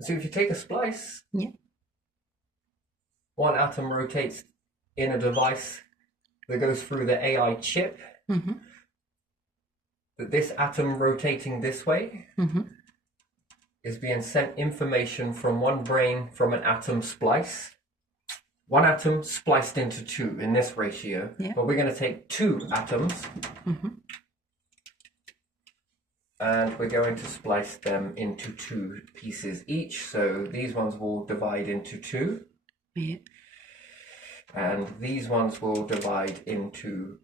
So if you take a splice, Yeah. one atom rotates in a device that goes through the AI chip. Mm-hmm. That this atom rotating this way Mm-hmm. is being sent information from one brain from an atom splice. One atom spliced into two in this ratio, Yeah. but we're going to take two atoms Mm-hmm. and we're going to splice them into two pieces each. So these ones will divide into two. Yeah. And these ones will divide into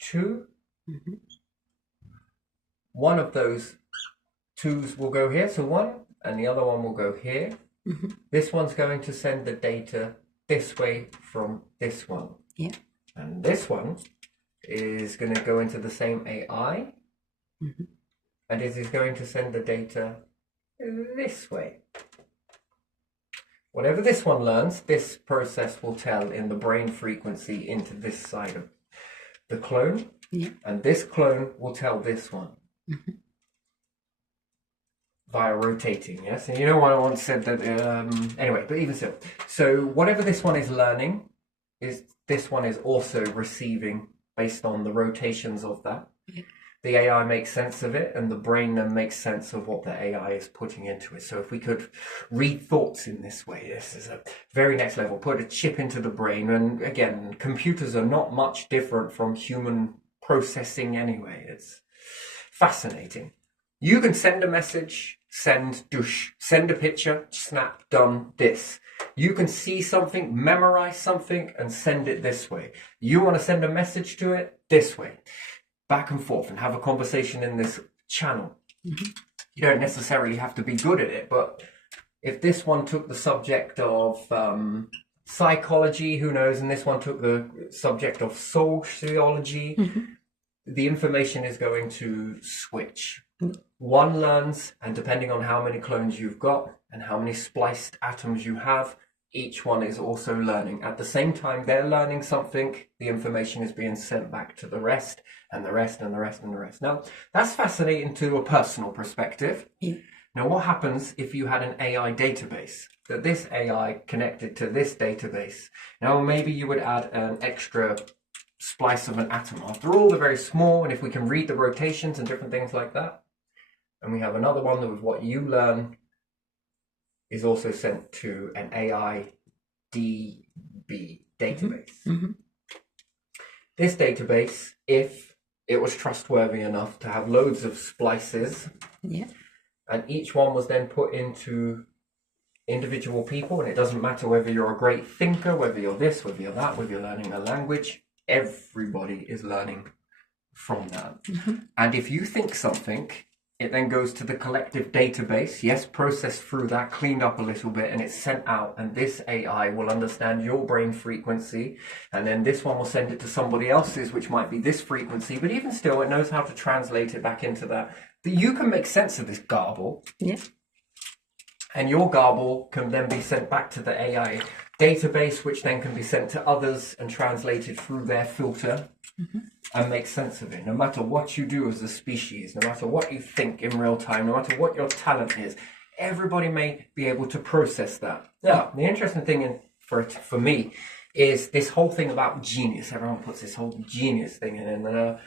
two. Mm-hmm. One of those twos will go here, so one, and the other one will go here. Mm-hmm. This one's going to send the data this way from this one. Yeah. And this one is going to go into the same AI. Mm-hmm. And it is going to send the data this way. Whatever this one learns, this process will tell in the brain frequency into this side of the clone. Yeah. And this clone will tell this one. Mm-hmm. Via rotating, yes? And you know what I once said that, anyway, but even so. So whatever this one is learning, is this one is also receiving based on the rotations of that. Yeah. The AI makes sense of it, and the brain then makes sense of what the AI is putting into it. So if we could read thoughts in this way, this is a very next level. Put a chip into the brain, and again, computers are not much different from human processing anyway. It's fascinating. You can send a message, send, douche, send a picture, snap, done, this. You can see something, memorize something, and send it this way. You want to send a message to it this way. Back and forth and have a conversation in this channel. Mm-hmm. You don't necessarily have to be good at it, but if this one took the subject of psychology, who knows, and this one took the subject of sociology, Mm-hmm. the information is going to switch. Mm. One learns, and depending on how many clones you've got and how many spliced atoms you have, each one is also learning. At the same time they're learning something, the information is being sent back to the rest, and the rest, and the rest, and the rest. Now, that's fascinating to a personal perspective. Yeah. Now, what happens if you had an AI database? That this AI connected to this database. Now, maybe you would add an extra splice of an atom. After all, they're very small, and if we can read the rotations and different things like that, and we have another one that with what you learn is also sent to an AI DB database. Mm-hmm. This database, if it was trustworthy enough to have loads of splices, Yeah. and each one was then put into individual people, and it doesn't matter whether you're a great thinker, whether you're this, whether you're that, whether you're learning a language, everybody is learning from that. Mm-hmm. And if you think something, it then goes to the collective database, yes, processed through that, cleaned up a little bit, and it's sent out, and this AI will understand your brain frequency, and then this one will send it to somebody else's, which might be this frequency, but even still, it knows how to translate it back into that. You can make sense of this garble. Yeah. And your garble can then be sent back to the AI database, which then can be sent to others and translated through their filter. Mm-hmm. And make sense of it. No matter what you do as a species, no matter what you think in real time, no matter what your talent is, everybody may be able to process that. Now, the interesting thing for me is this whole thing about genius. Everyone puts this whole genius thing in, and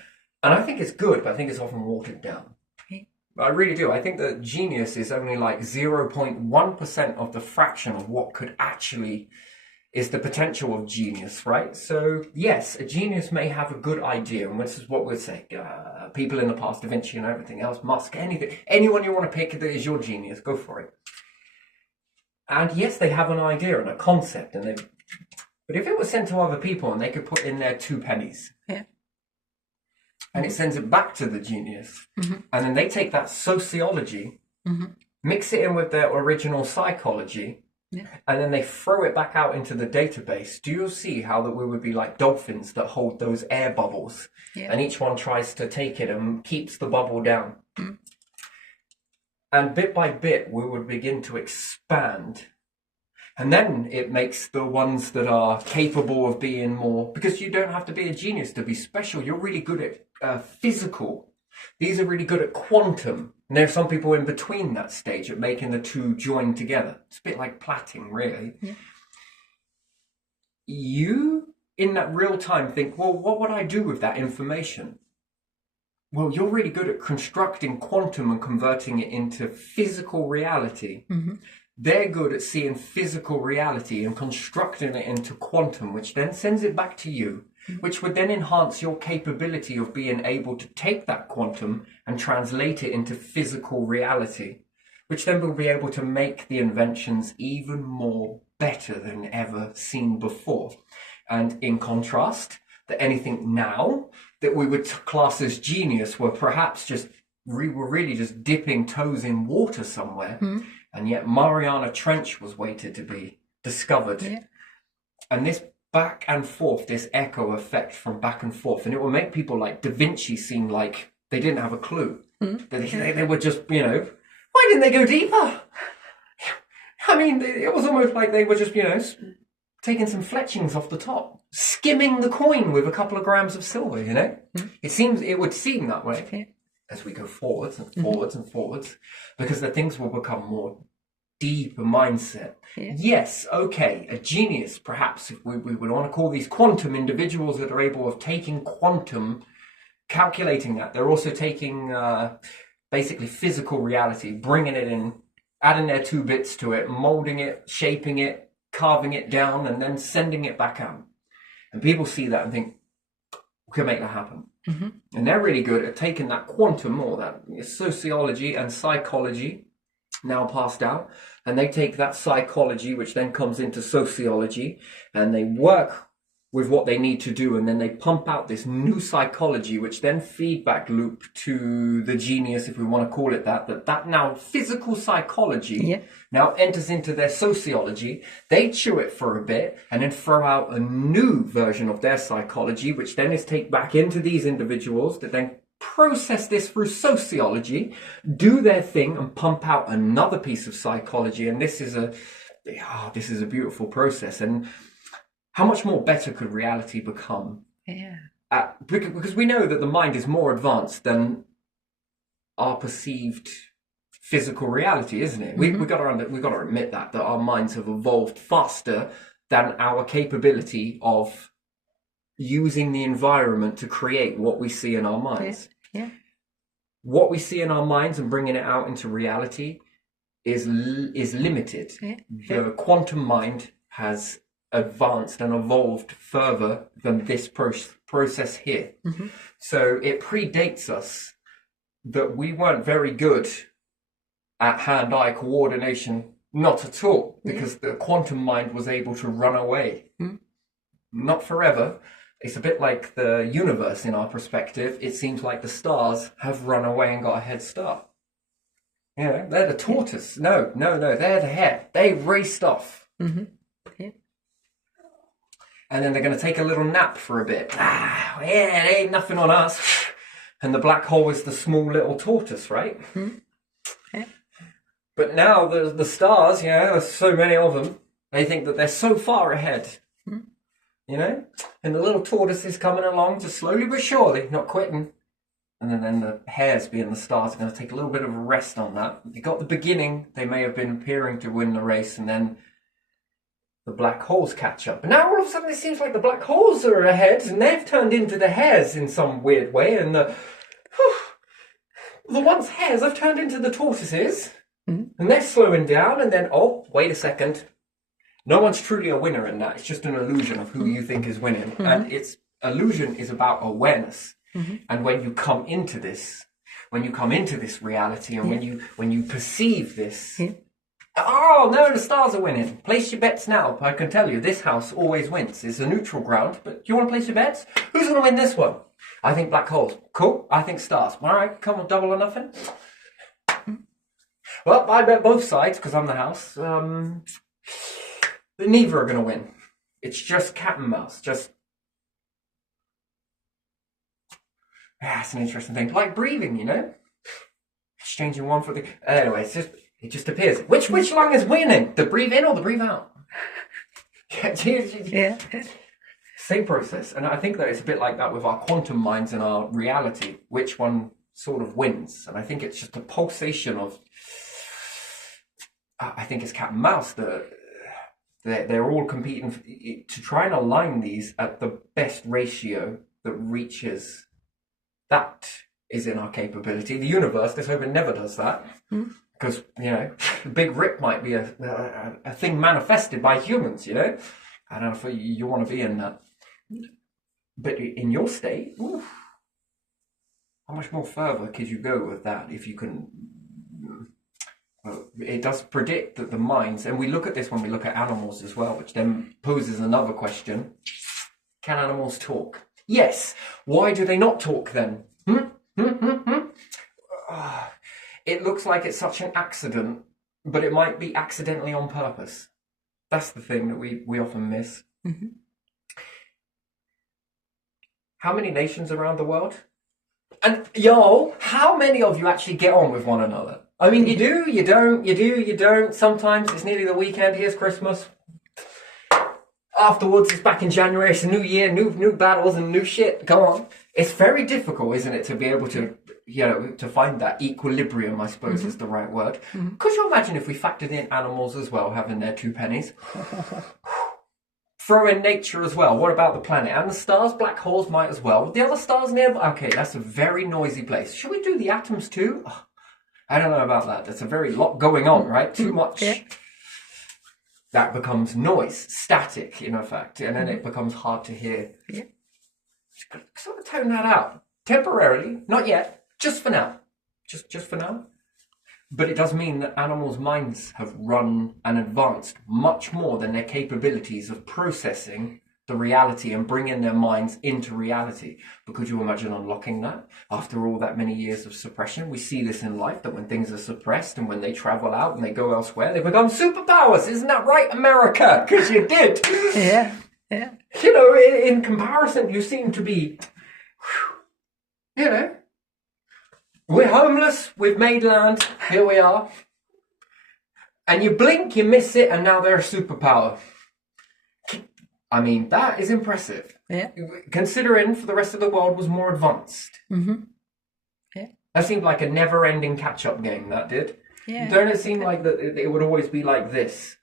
I think it's good, but I think it's often watered down. Okay. I really do. I think that genius is only like 0.1% of the fraction of what could actually is the potential of genius, right? So yes, a genius may have a good idea, and this is what we'd say. People in the past, Da Vinci and everything else, Musk, anyone you want to pick that is your genius, go for it. And yes, they have an idea and a concept, but if it was sent to other people and they could put in their 2 pennies, Yeah. and it sends it back to the genius, Mm-hmm. and then they take that sociology, Mm-hmm. mix it in with their original psychology, Yeah. and then they throw it back out into the database, do you see how that we would be like dolphins that hold those air bubbles, Yeah. and each one tries to take it and keeps the bubble down? Mm. And bit by bit, we would begin to expand. And then it makes the ones that are capable of being more, because you don't have to be a genius to be special. You're really good at physical These are really good at quantum. And there are some people in between that stage at making the two join together. It's a bit like plaiting, really. Yeah. You, in that real time, think, well, what would I do with that information? Well, you're really good at constructing quantum and converting it into physical reality. Mm-hmm. They're good at seeing physical reality and constructing it into quantum, which then sends it back to you, which would then enhance your capability of being able to take that quantum and translate it into physical reality, which then will be able to make the inventions even more better than ever seen before. And in contrast, that anything now that we would class as genius were perhaps just, we were really just dipping toes in water somewhere. And yet Mariana Trench was waited to be discovered. Yeah. And this back and forth, this echo effect from back and forth, and it will make people like Da Vinci seem like they didn't have a clue. They were just, why didn't they go deeper? I mean, it was almost like they were just, taking some fletchings off the top, skimming the coin with a couple of grams of silver, It would seem that way. Yeah. As we go forwards and forwards and forwards, because the things will become more deeper mindset. Yeah. Yes, okay, a genius, perhaps, if we would want to call these quantum individuals that are able of taking quantum, calculating that. They're also taking basically physical reality, bringing it in, adding their 2 bits to it, molding it, shaping it, carving it down, and then sending it back out. And people see that and think, we can make that happen. And they're really good at taking that quantum, or that sociology and psychology now passed out, and they take that psychology, which then comes into sociology, and they work with what they need to do, and then they pump out this new psychology, which then feedback loop to the genius, if we want to call it that now physical psychology now enters into their sociology. They chew it for a bit and then throw out a new version of their psychology, which then is taken back into these individuals that then process this through sociology, do their thing, and pump out another piece of psychology. And this is a beautiful process. And how much more better could reality become? Yeah. Because we know that the mind is more advanced than our perceived physical reality, isn't it? We've got to admit that our minds have evolved faster than our capability of using the environment to create what we see in our minds. Yeah. What we see in our minds and bringing it out into reality is limited. Yeah. The quantum mind has advanced and evolved further than this process here. So it predates us, that we weren't very good at hand-eye coordination, not at all, because the quantum mind was able to run away. Not forever. It's a bit like the universe in our perspective. It seems like the stars have run away and got a head start. They're the tortoise. No, they're the hare. They raced off. Yeah. And then they're going to take a little nap for a bit. There ain't nothing on us. And the black hole is the small little tortoise, right? Yeah. But now the stars, there's so many of them, they think that they're so far ahead. And the little tortoise is coming along just slowly but surely, not quitting. And then the hares, being the stars, are going to take a little bit of a rest on that. They got the beginning. They may have been appearing to win the race, and then the black holes catch up. And now all of a sudden it seems like the black holes are ahead, and they've turned into the hares in some weird way, and the once hares have turned into the tortoises, and they're slowing down, and then, oh, wait a second. No one's truly a winner in that. It's just an illusion of who you think is winning. And illusion is about awareness. And when you come into this reality, and when you perceive this, oh no, the stars are winning. Place your bets now. I can tell you, this house always wins. It's a neutral ground, but do you want to place your bets? Who's going to win this one? I think black holes. Cool. I think stars. All right, come on, double or nothing. Well, I bet both sides because I'm the house. Neither are going to win. It's just cat and mouse. It's an interesting thing. Like breathing, Exchanging one for the... Anyway, it just appears. Which lung is winning? The breathe in or the breathe out? Yeah. Same process. And I think that it's a bit like that with our quantum minds and our reality. Which one sort of wins. And I think it's just a pulsation of, I think it's cat and mouse. They're all competing to try and align these at the best ratio that reaches. That is in our capability. The universe, let's hope it never does that. Because, the Big Rip might be a thing manifested by humans, I don't know if you want to be in that. But in your state, how much more further could you go with that if you can? Well, it does predict that the minds, and we look at this when we look at animals as well, which then poses another question. Can animals talk? Yes. Why do they not talk then? It looks like it's such an accident, but it might be accidentally on purpose. That's the thing that we often miss. How many nations around the world? And how many of you actually get on with one another? I mean, you do, you don't, you do, you don't. Sometimes it's nearly the weekend, here's Christmas. Afterwards, it's back in January, it's a new year, new battles and new shit. Come on. It's very difficult, isn't it, to be able to, to find that equilibrium, I suppose is the right word. Could you imagine if we factored in animals as well, having their 2 pennies? Throw in nature as well. What about the planet? And the stars, black holes might as well. The other stars nearby? Okay, that's a very noisy place. Should we do the atoms too? Oh, I don't know about that. There's a very lot going on, right? Too much. Yeah. That becomes noise, static in effect, and then it becomes hard to hear. Yeah. Sort of tone that out. Temporarily, not yet, just for now. Just for now. But it does mean that animals' minds have run and advanced much more than their capabilities of processing the reality and bringing their minds into reality. But could you imagine unlocking that after all that many years of suppression? We see this in life, that when things are suppressed and when they travel out and they go elsewhere, they become superpowers. Isn't that right, America? Because you did. Yeah. In comparison, you seem to be, we're homeless, we've made land, here we are. And you blink, you miss it, and now they're a superpower. I mean, that is impressive. Yeah. Considering for the rest of the world was more advanced. Yeah. That seemed like a never-ending catch-up game, that did. Yeah. Don't it seem like that it would always be like this?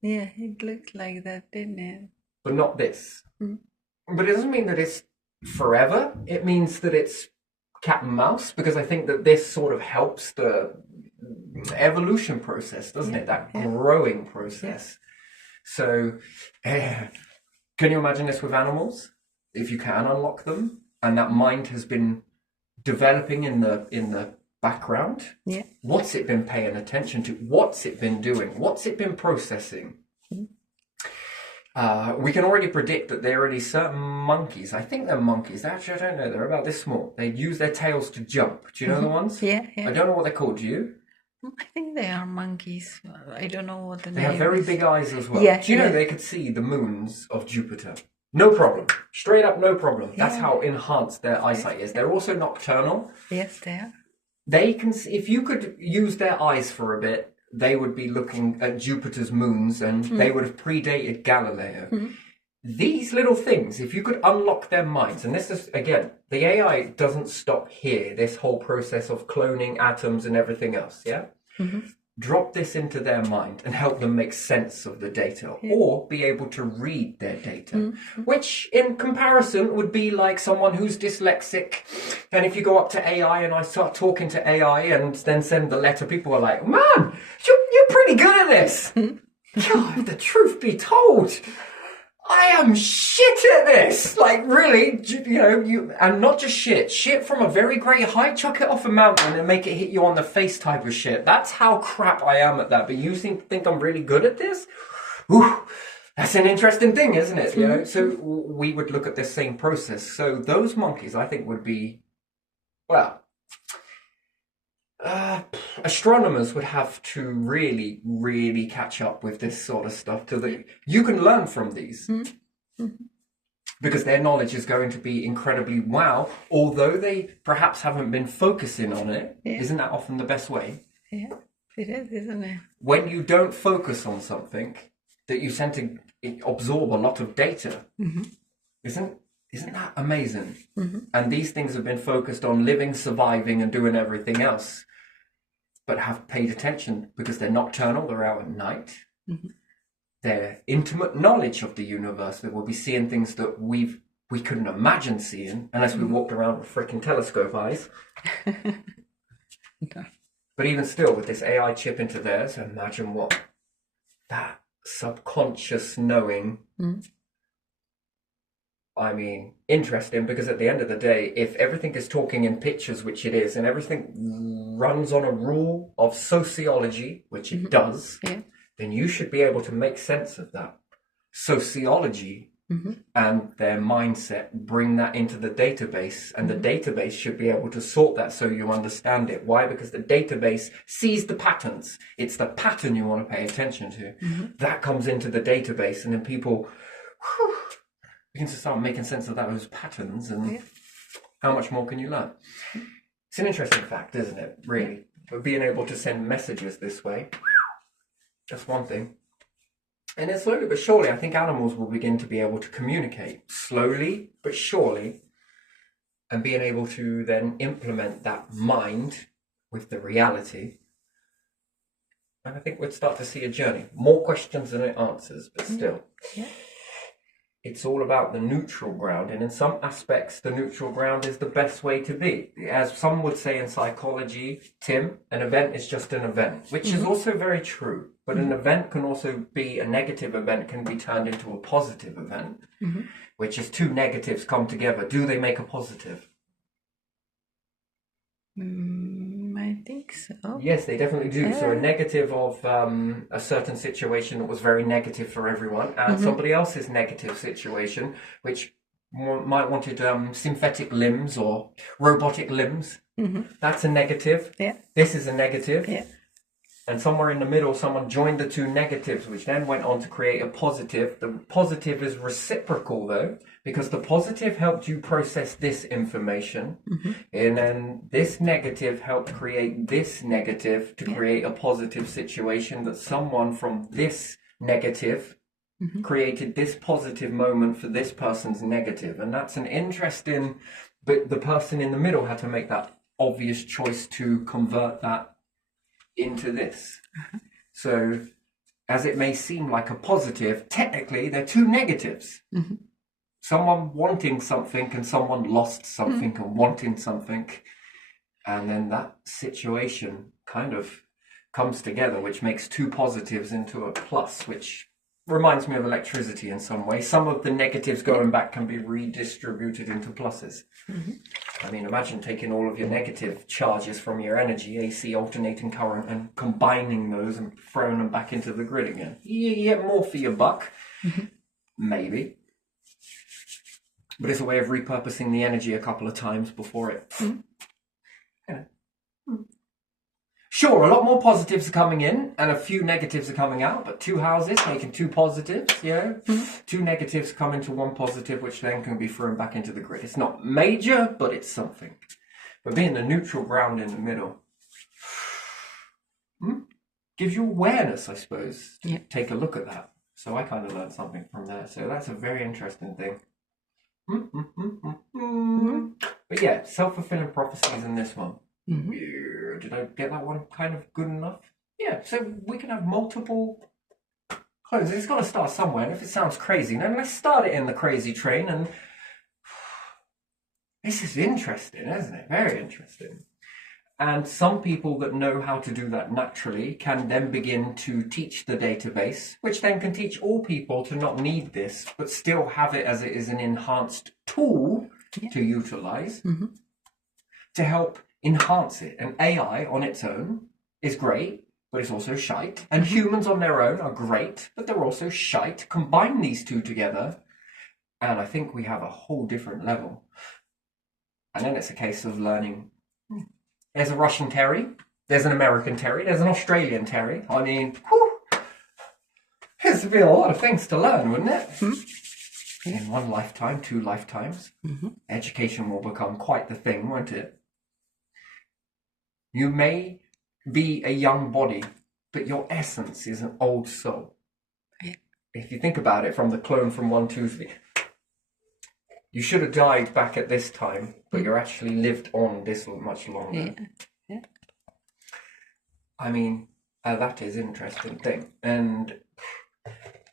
Yeah, it looked like that, didn't it? But not this. But it doesn't mean that it's forever. It means that it's cat and mouse, because I think that this sort of helps the evolution process, doesn't it? That growing process. So, can you imagine this with animals? If you can unlock them, and that mind has been developing in the background. Yeah. What's it been paying attention to? What's it been doing? What's it been processing? We can already predict that there are these certain monkeys. I think they're monkeys. Actually, I don't know. They're about this small. They use their tails to jump. Do you know the ones? Yeah. I don't know what they're called. Do you? I think they are monkeys. I don't know what the name is. They have very big eyes as well. Yeah, do you know they could see the moons of Jupiter? No problem. Straight up, no problem. That's how enhanced their eyesight is. They're also nocturnal. Yes, they are. They can see, if you could use their eyes for a bit, they would be looking at Jupiter's moons, and they would have predated Galileo. These little things, if you could unlock their minds, and this is, again, the AI doesn't stop here, this whole process of cloning atoms and everything else, drop this into their mind and help them make sense of the data, or be able to read their data, which in comparison would be like someone who's dyslexic. And if you go up to AI and I start talking to AI and then send the letter, people are like, man, you're pretty good at this. God, the truth be told, I am shit at this. Like, really, and not just shit from a very great height, chuck it off a mountain and make it hit you on the face type of shit. That's how crap I am at that. But you think I'm really good at this? Ooh, that's an interesting thing, isn't it? So we would look at the same process. So those monkeys, I think, would be, well, astronomers would have to really, really catch up with this sort of stuff. You can learn from these. Because their knowledge is going to be incredibly although they perhaps haven't been focusing on it. Isn't that often the best way? Yeah, it is, isn't it? When you don't focus on something, that you tend to absorb a lot of data. Isn't Isn't that amazing? Mm-hmm. And these things have been focused on living, surviving, and doing everything else, but have paid attention because they're nocturnal, they're out at night. Mm-hmm. Their intimate knowledge of the universe, that we'll be seeing things that we couldn't imagine seeing unless we walked around with freaking telescope eyes. No. But even still, with this AI chip into theirs, imagine what that subconscious knowing. I mean, interesting, because at the end of the day, if everything is talking in pictures, which it is, and everything runs on a rule of sociology, which it does, then you should be able to make sense of that. Sociology and their mindset bring that into the database, and the database should be able to sort that so you understand it. Why? Because the database sees the patterns. It's the pattern you want to pay attention to. That comes into the database, and then people begin to start making sense of those patterns, and how much more can you learn? It's an interesting fact, isn't it? Really. But being able to send messages this way, that's one thing. And then slowly but surely, I think animals will begin to be able to communicate slowly but surely, and being able to then implement that mind with the reality. And I think we'd start to see a journey. More questions than it answers, but still. It's all about the neutral ground, and in some aspects, the neutral ground is the best way to be. As some would say in psychology, Tim, an event is just an event, which is also very true. But an event can also be, a negative event can be turned into a positive event, which is two negatives come together. Do they make a positive? I think so. Yes, they definitely do. So a negative of a certain situation that was very negative for everyone, and somebody else's negative situation, which might wanted synthetic limbs or robotic limbs. That's a negative. This is a negative. And somewhere in the middle, someone joined the two negatives, which then went on to create a positive. The positive is reciprocal, though, because the positive helped you process this information. And then this negative helped create this negative to create a positive situation, that someone from this negative created this positive moment for this person's negative. And that's an interesting, but the person in the middle had to make that obvious choice to convert that into this. So as it may seem like a positive, technically they're two negatives. Someone wanting something and someone lost something and wanting something, and then that situation kind of comes together, which makes two positives into a plus, which reminds me of electricity in some way. Some of the negatives going back can be redistributed into pluses. I mean, imagine taking all of your negative charges from your energy, AC alternating current, and combining those and throwing them back into the grid again. You get more for your buck, maybe. But it's a way of repurposing the energy a couple of times before it... Sure, a lot more positives are coming in and a few negatives are coming out, but two houses making two positives, two negatives come into one positive, which then can be thrown back into the grid. It's not major, but it's something. But being the neutral ground in the middle gives you awareness, I suppose, to take a look at that. So I kind of learned something from there. So that's a very interesting thing. But yeah, self-fulfilling prophecies in this one. Did I get that one kind of good enough? Yeah, so we can have multiple clones. It's got to start somewhere, and if it sounds crazy, then let's start it in the crazy train. And this is interesting, isn't it? Very interesting. And some people that know how to do that naturally can then begin to teach the database, which then can teach all people to not need this, but still have it as it is an enhanced tool to utilize to help enhance it. And AI on its own is great, but it's also shite. And humans on their own are great, but they're also shite. Combine these two together, and I think we have a whole different level. And then it's a case of learning. There's a Russian Terry, there's an American Terry, there's an Australian Terry. I mean, there's be a lot of things to learn, wouldn't it? In one lifetime, 2 lifetimes. Education will become quite the thing, won't it? You may be a young body, but your essence is an old soul. If you think about it, from the clone from 1, 2, 3, You should have died back at this time, but you're actually lived on this much longer. Yeah. I mean, that is an interesting thing. And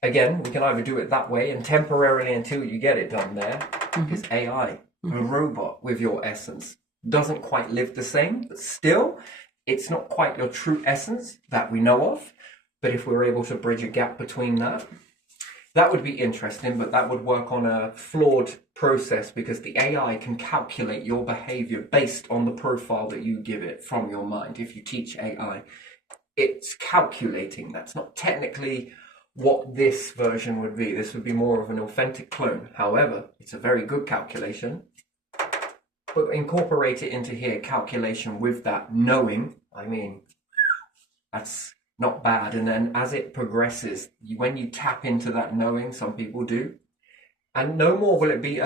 again, we can either do it that way and temporarily until you get it done there, is AI. A robot with your essence doesn't quite live the same, but still, it's not quite your true essence that we know of. But if we're able to bridge a gap between that, that would be interesting, but that would work on a flawed process because the AI can calculate your behavior based on the profile that you give it from your mind. If you teach AI, it's calculating. That's not technically what this version would be. This would be more of an authentic clone. However, it's a very good calculation. But incorporate it into here, calculation with that knowing, I mean, that's not bad. And then as it progresses, when you tap into that knowing, some people do, and no more will it be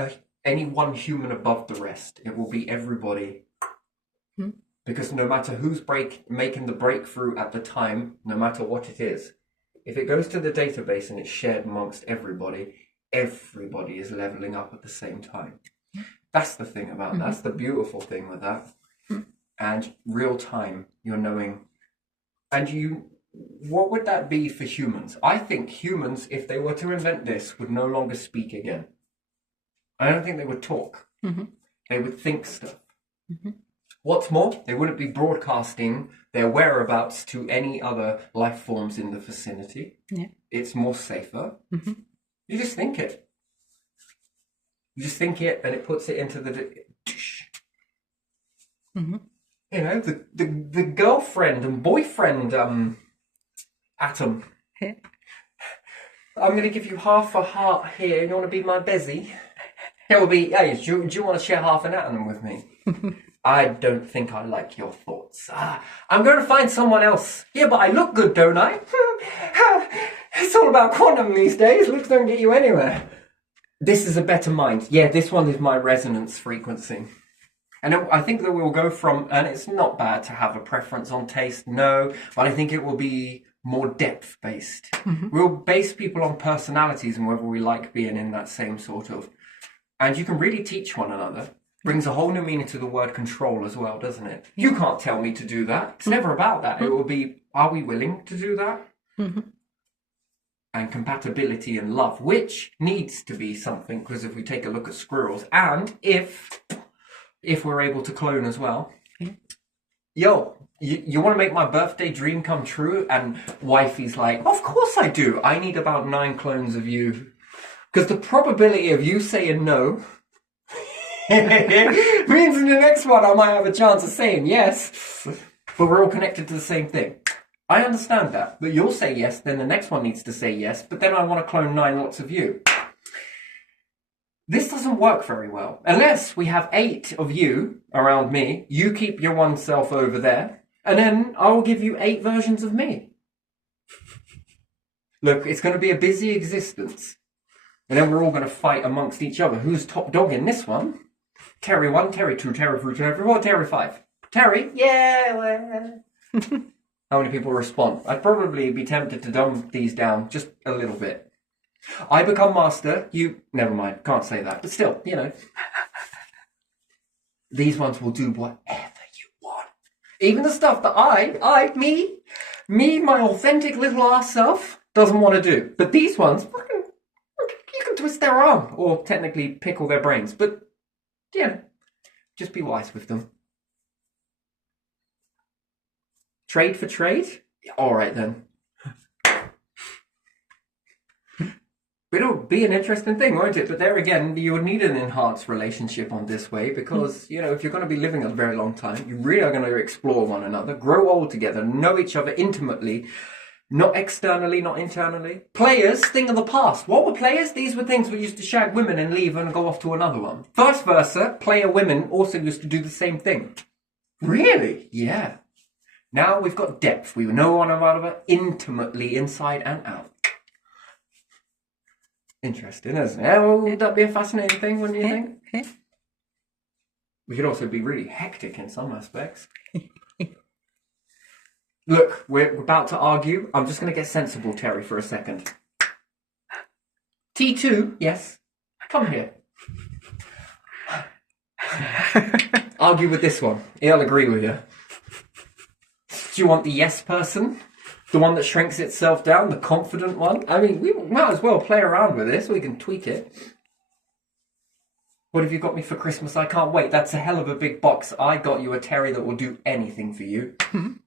any one human above the rest. It will be everybody. Because no matter who's making the breakthrough at the time, no matter what it is, if it goes to the database and it's shared amongst everybody, everybody is leveling up at the same time. That's the thing about that. That's the beautiful thing with that. And real time, you're knowing. And what would that be for humans? I think humans, if they were to invent this, would no longer speak again. I don't think they would talk. They would think stuff. What's more, they wouldn't be broadcasting their whereabouts to any other life forms in the vicinity. Yeah. It's more safer. You just think it. You just think it, and it puts it into the. You know, the girlfriend and boyfriend atom. Yeah. I'm going to give you half a heart here. You want to be my Bezzy? It will be. Hey, do you want to share half an atom with me? I don't think I like your thoughts. I'm going to find someone else. Yeah, but I look good, don't I? It's all about quantum these days. Looks don't get you anywhere. This is a better mind. Yeah, this one is my resonance frequency. And I think that we'll go from, and it's not bad to have a preference on taste, no, but I think it will be more depth-based. We'll base people on personalities and whether we like being in that same sort of, and you can really teach one another. Brings a whole new meaning to the word control as well, doesn't it? You can't tell me to do that. It's never about that. It will be, are we willing to do that? And compatibility and love, which needs to be something, because if we take a look at squirrels, and if we're able to clone as well, yo, you want to make my birthday dream come true? And wifey's like, of course I do. I need about 9 clones of you. Because the probability of you saying no means in the next one I might have a chance of saying yes. But we're all connected to the same thing. I understand that. But you'll say yes, then the next one needs to say yes. But then I want to clone 9 lots of you. This doesn't work very well. Unless we have 8 of you around me, you keep your one self over there, and then I'll give you 8 versions of me. Look, it's going to be a busy existence. And then we're all going to fight amongst each other. Who's top dog in this one? Terry 1, Terry 2, Terry 3, Terry 4, Terry 5. Terry? Yeah, well. How many people respond? I'd probably be tempted to dumb these down just a little bit. I become master, you... Never mind, can't say that. But still, you know. These ones will do whatever you want. Even the stuff that me, my authentic little arse self, doesn't want to do. But these ones, you can twist their arm, or technically pickle their brains. But, yeah, just be wise with them. Trade for trade? All right, then. It'll be an interesting thing, won't it? But there again, you would need an enhanced relationship on this way because, you know, if you're going to be living a very long time, you really are going to explore one another, grow old together, know each other intimately, not externally, not internally. Players, thing of the past. What were players? These were things we used to shag women and leave and go off to another one. Vice versa, player women also used to do the same thing. Really? Yeah. Now we've got depth. We know one another intimately, inside and out. Interesting, isn't it? Well, would that be a fascinating thing, wouldn't you think? We could also be really hectic in some aspects. Look, we're about to argue. I'm just going to get sensible, Terry, for a second. T2, yes. Come here. Argue with this one. He'll agree with you. Do you want the yes person? The one that shrinks itself down? The confident one? I mean, we might as well play around with this. We can tweak it. What have you got me for Christmas? I can't wait. That's a hell of a big box. I got you a Terry that will do anything for you.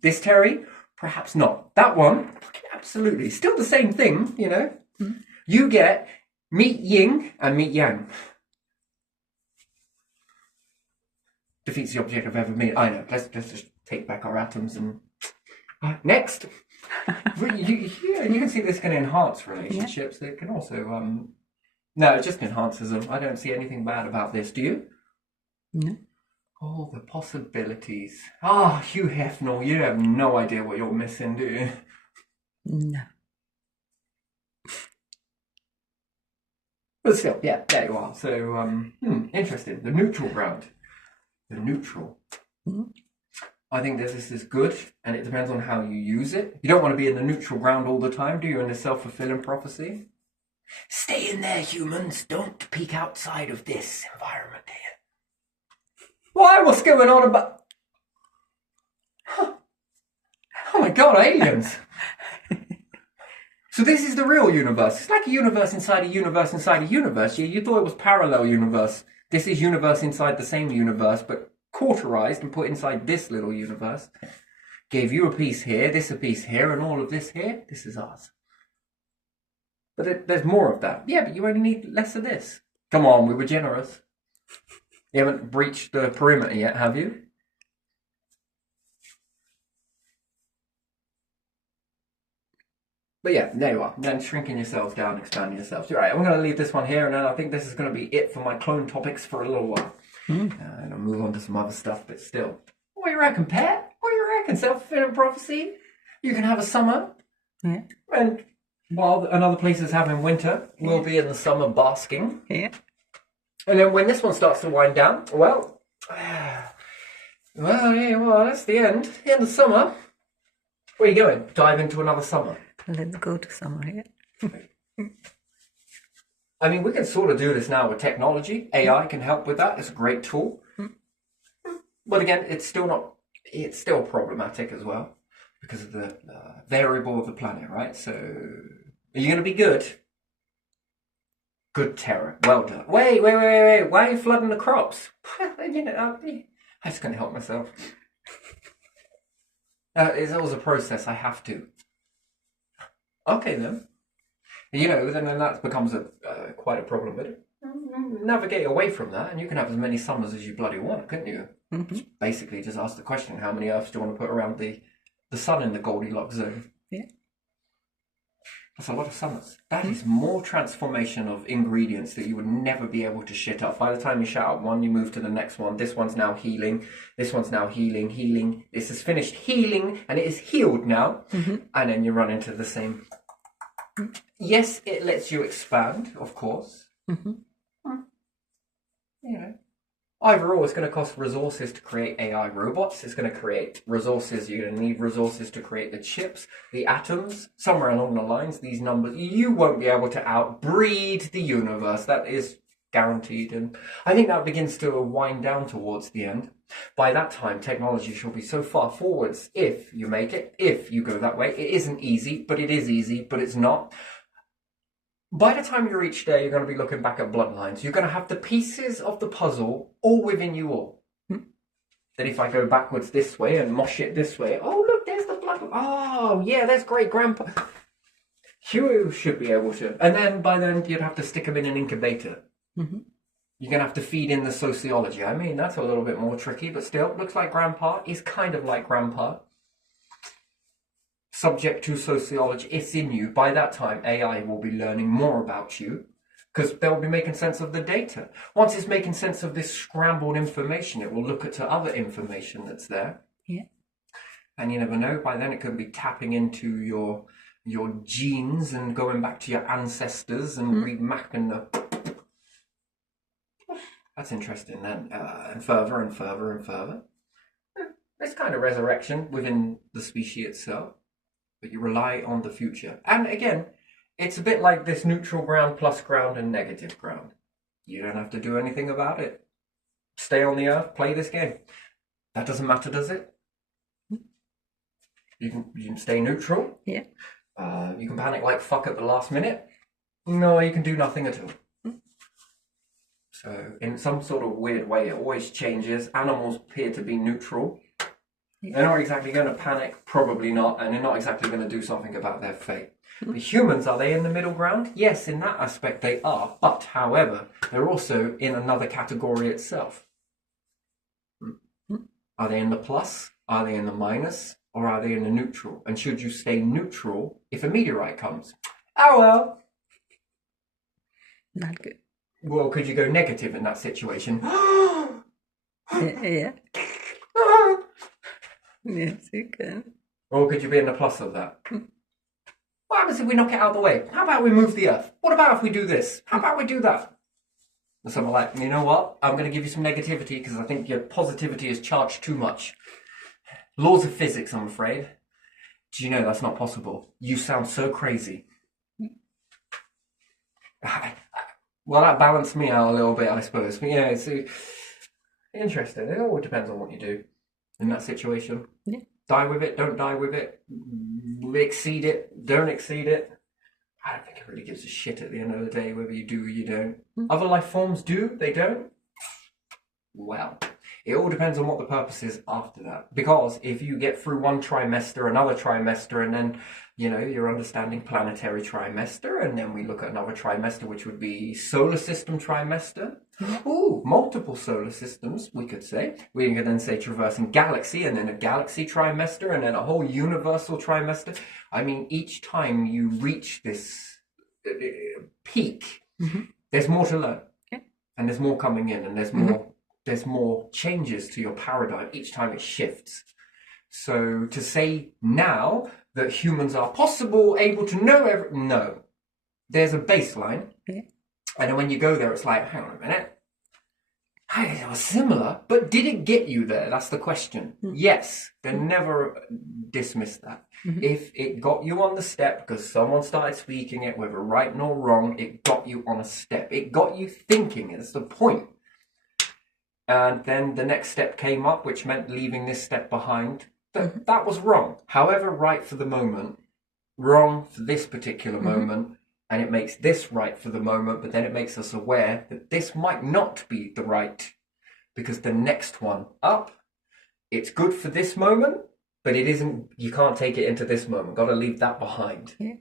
This Terry? Perhaps not. That one? Absolutely. Still the same thing, you know. You get meet yin and meet yang. Defeats the object of ever meet. I know. Let's just take back our atoms and... Next. You can see this can enhance relationships. It can also... No, it just enhances them. I don't see anything bad about this. Do you? No. Oh, the possibilities. Hugh Hefner, you have no idea what you're missing, do you? No. But still, yeah, there you are. So, interesting. The neutral ground. The neutral. I think this is good, and it depends on how you use it. You don't want to be in the neutral ground all the time, do you, in a self-fulfilling prophecy? Stay in there, humans. Don't peek outside of this environment here. Why? What's going on about... Huh. Oh my god, aliens! So this is the real universe. It's like a universe inside a universe inside a universe. You thought it was parallel universe. This is universe inside the same universe, but cauterized and put inside this little universe. Gave you a piece here, this a piece here, and all of this here. This is ours. But there's more of that. Yeah, but you only need less of this. Come on, we were generous. You haven't breached the perimeter yet, have you? But yeah, there you are. Then shrinking yourselves down, expanding yourselves. All right, I'm going to leave this one here, and then I think this is going to be it for my clone topics for a little while. And I'll move on to some other stuff, but still. What do you reckon, Pat? What do you reckon? Self-fulfilling prophecy? You can have a summer. Yeah. And while another place is having winter, we'll be in the summer basking. Yeah. And then when this one starts to wind down, well, that's the end. The end of summer. Where are you going? Dive into another summer. Let's go to summer, yeah. I mean, we can sort of do this now with technology. AI can help with that. It's a great tool. But again, it's still problematic as well because of the variable of the planet, right? So, are you going to be good? Good terror. Well done. Wait. Why are you flooding the crops? You know, I'm just going to help myself. It's always a process. I have to. Okay, then. You know, then that becomes quite a problem. But navigate away from that, and you can have as many summers as you bloody want, couldn't you? Basically, just ask the question: how many Earths do you want to put around the sun in the Goldilocks zone? Yeah. That's a lot of summers. That is more transformation of ingredients that you would never be able to shit up. By the time you shut up one, you move to the next one. This one's now healing. This one's now healing. This is finished healing, and it is healed now. And then you run into the same. Yes, it lets you expand, of course. You know, overall, it's going to cost resources to create AI robots. It's going to create resources. You're going to need resources to create the chips, the atoms, somewhere along the lines. These numbers, you won't be able to outbreed the universe. That is guaranteed. And I think that begins to wind down towards the end. By that time, technology shall be so far forwards, if you make it, if you go that way. It isn't easy, but it is easy, but it's not. By the time you reach there, you're going to be looking back at bloodlines. You're going to have the pieces of the puzzle all within you all. That if I go backwards this way and mosh it this way, oh, look, there's the blood. Oh, yeah, there's great-grandpa. You should be able to. And then by then, you'd have to stick them in an incubator. You're going to have to feed in the sociology. I mean, that's a little bit more tricky, but still, looks like Grandpa is kind of like Grandpa. Subject to sociology, it's in you. By that time, AI will be learning more about you because they'll be making sense of the data. Once it's making sense of this scrambled information, it will look at other information that's there. Yeah. And you never know, by then it could be tapping into your genes and going back to your ancestors and remapping the... That's interesting then. And further and further and further. It's kind of resurrection within the species itself. But you rely on the future. And again, it's a bit like this neutral ground, plus ground, and negative ground. You don't have to do anything about it. stay on the earth, play this game. That doesn't matter, does it? You can stay neutral. Yeah. You can panic like fuck at the last minute. No, you can do nothing at all. So in some sort of weird way, it always changes. Animals appear to be neutral. Yeah. They're not exactly going to panic, probably not, and they're not exactly going to do something about their fate. The humans, are they in the middle ground? Yes, in that aspect they are. But, however, they're also in another category itself. Are they in the plus? Are they in the minus? Or are they in the neutral? And should you stay neutral if a meteorite comes? Oh well. Not good. Well, could you go negative in that situation? Yeah. Yes, you can. Or could you be in the plus of that? What happens if we knock it out of the way? How about we move the earth? What about if we do this? How about we do that? And so I'm like, you know what? I'm going to give you some negativity because I think your positivity is charged too much. Laws of physics, I'm afraid. Do you know that's not possible? You sound so crazy. Well, that balanced me out a little bit, I suppose. But yeah, it's interesting. It all depends on what you do in that situation. Yeah. Die with it, don't die with it. Exceed it, don't exceed it. I don't think it really gives a shit at the end of the day whether you do or you don't. Other life forms do, they don't. Well, it all depends on what the purpose is after that. Because if you get through one trimester, another trimester, and then, you know, you're understanding planetary trimester, and then we look at another trimester, which would be solar system trimester. Ooh, multiple solar systems, we could say. We could then say traversing galaxy, and then a galaxy trimester, and then a whole universal trimester. I mean, each time you reach this peak, there's more to learn. Okay. And there's more coming in, and there's more changes to your paradigm each time it shifts. So to say now that humans are able to know no. There's a baseline. Yeah. And then when you go there, it's like, hang on a minute. Hey, they were similar, but did it get you there? That's the question. Yes, they never dismiss that. If it got you on the step because someone started speaking it, whether right nor wrong, it got you on a step. It got you thinking. It's the point. And then the next step came up, which meant leaving this step behind. That was wrong. However, right for the moment, wrong for this particular moment, and it makes this right for the moment, but then it makes us aware that this might not be the right, because the next one up, it's good for this moment, but it isn't, you can't take it into this moment. Got to leave that behind. Yeah.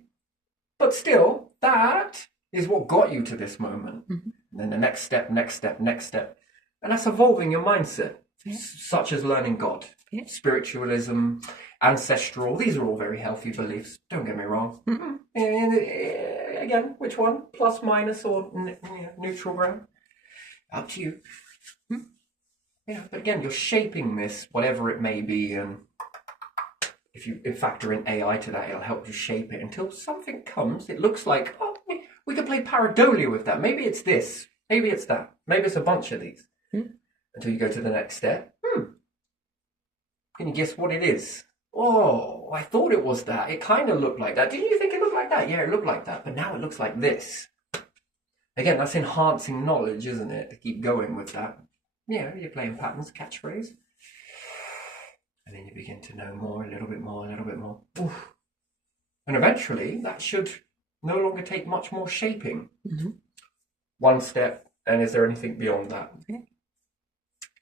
But still, that is what got you to this moment. And then the next step. And that's evolving your mindset, such as learning God, spiritualism, ancestral. These are all very healthy beliefs. Don't get me wrong. And again, which one? Plus, minus, or neutral ground? Up to you. Yeah, but again, you're shaping this, whatever it may be, and if you factor in AI to that, it'll help you shape it until something comes. It looks like, oh, we could play pareidolia with that. Maybe it's this. Maybe it's that. Maybe it's a bunch of these. Until you go to the next step. Can you guess what it is? Oh, I thought it was that. It kind of looked like that. Didn't you think it looked like that? Yeah, it looked like that. But now it looks like this. Again, that's enhancing knowledge, isn't it? To keep going with that. Yeah, you're playing patterns, catchphrase. And then you begin to know more, a little bit more. Oof. And eventually, that should no longer take much more shaping. One step, and is there anything beyond that?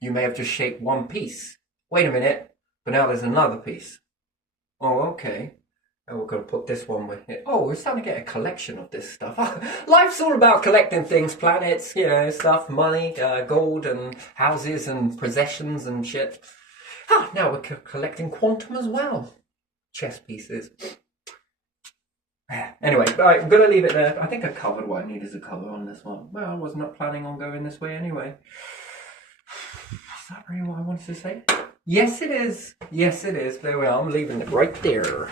You may have just shaped one piece. Wait a minute, but now there's another piece. Oh, okay. And we're going to put this one with it. Oh, we're starting to get a collection of this stuff. Life's all about collecting things, planets, stuff, money, gold and houses and possessions and shit. Now we're collecting quantum as well. Chess pieces. Anyway, all right, I'm going to leave it there. I think I covered what I needed to cover on this one. Well, I was not planning on going this way anyway. Is that really what I wanted to say? Yes, it is. Yes, it is. There we are. I'm leaving it right there.